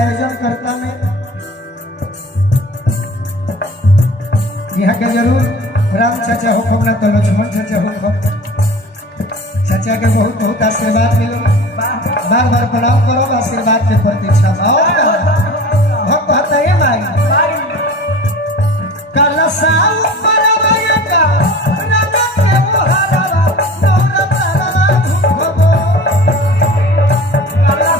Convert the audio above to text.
आयोजन करता में यहाँ के जरूर राम चाचा हो ना तो लक्ष्मण चाचा हो चाचा के बहुत बहुत आशीर्वाद मिलो बार बार प्रणाम करो आशीर्वाद के प्रतीक्षा भक्त है माई कलसा